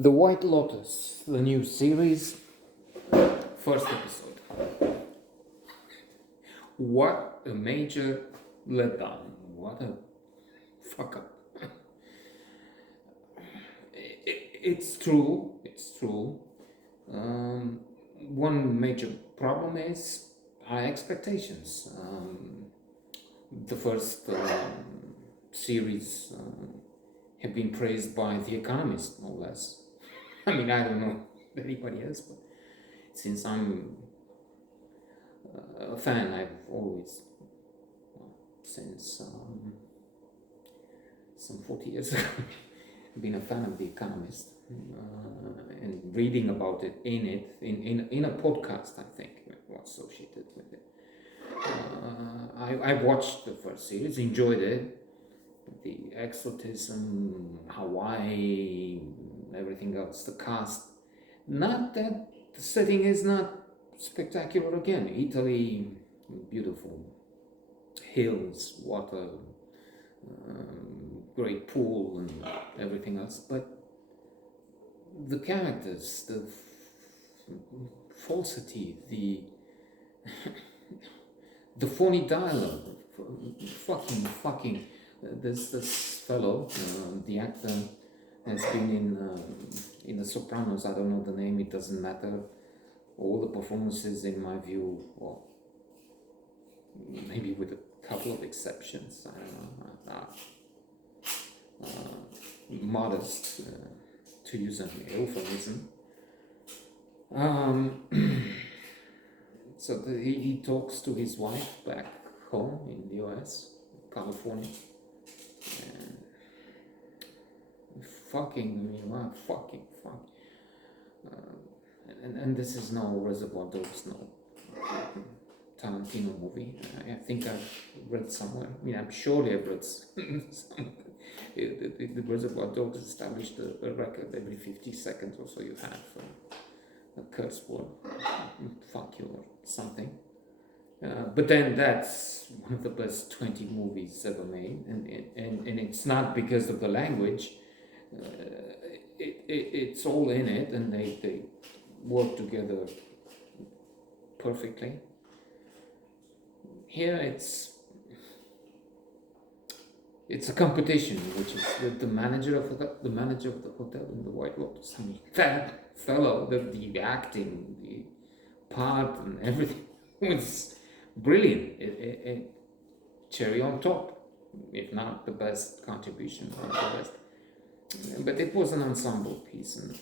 The White Lotus, the new series, first episode. What a major letdown. What a fuck up. It's true. One major problem is high expectations. The first series have been praised by The Economist, no less. I mean, I don't know anybody else, but since I'm a fan, I've always, since some 40 years ago, been a fan of The Economist, and reading about it in a podcast, I think, was associated with it. I watched the first series, enjoyed it. The exotism, Hawaii, everything else, the cast. Not that the setting is not spectacular again. Italy, beautiful hills, water, great pool, and everything else. But the characters, the falsity, the phony dialogue, fucking. This fellow, the actor, has been in The Sopranos. I don't know the name. It doesn't matter. All the performances, in my view, well, maybe with a couple of exceptions, I don't know, modest, to use an euphemism. So he talks to his wife back home in the US, California. And fucking. And this is no Reservoir Dogs, no Tarantino movie. I think I've read somewhere. I mean, I'm surely I've read somewhere. The Reservoir Dogs established a record every 50 seconds or so you have a curse word, fuck you or something. But then that's one of the best 20 movies ever made, and it's not because of the language. It's all in it, and they work together perfectly. Here it's a competition, which is the manager of the hotel in the White Lotus. I mean, that fellow, the acting, the part, and everything was brilliant. It cherry on top, if not the best contribution, one of the best. But it was an ensemble piece, and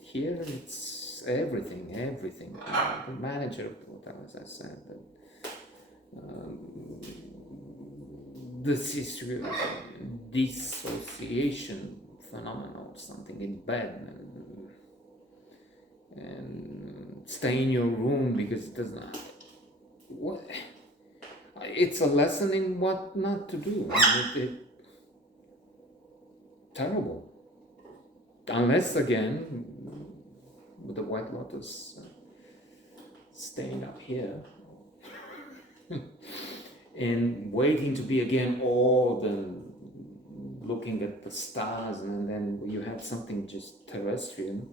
here it's everything. The manager of the hotel, as I said, this dissociation phenomenon, something in bed, and stay in your room because it doesn't. What? It's a lesson in what not to do. I mean, terrible. Unless, again, with the White Lotus staying up here and waiting to be again awed and looking at the stars, and then you have something just terrestrial.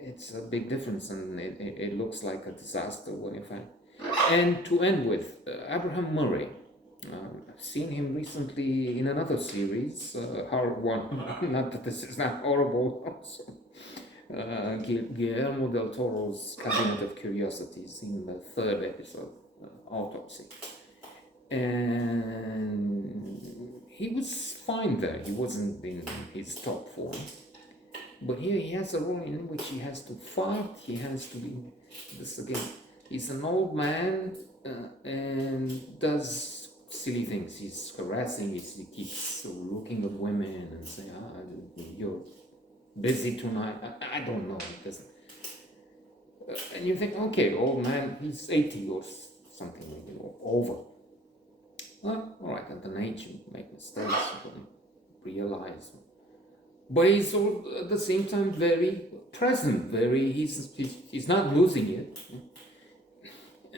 It's a big difference, and it looks like a disaster when in fact. And to end with, Abraham Murray. I've seen him recently in another series, horror one. Not that this is not horrible. Also, Guillermo del Toro's Cabinet of Curiosities in the third episode, Autopsy. And he was fine there. He wasn't in his top form. But here he has a role in which he has to fight. He has to be this again. He's an old man and does silly things. He's harassing. He keeps looking at women and saying, "You're busy tonight." I don't know. It doesn't. And you think, okay, old man, he's 80 or something like that, or over. Well, all right, at an age you make mistakes, you don't realize. But he's all, at the same time very present. He's not losing it,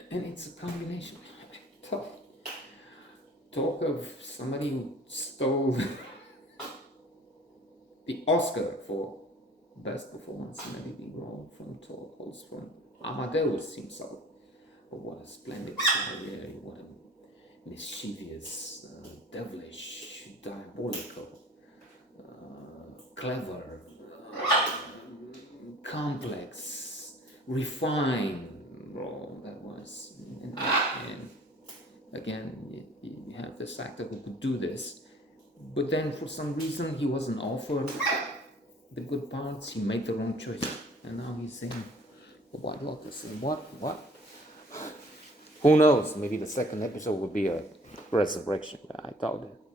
and it's a combination. Talk of somebody who stole the Oscar for best performance in a leading role from Tolstoy's from Amadeus himself. But what a splendid career! What a mischievous, devilish, diabolical, clever, complex, refined role that was. And again, you have this actor who could do this, but then for some reason he wasn't offered the good parts. He made the wrong choice, and now he's in the White Lotus. And what? Who knows? Maybe the second episode would be a resurrection. I doubt it.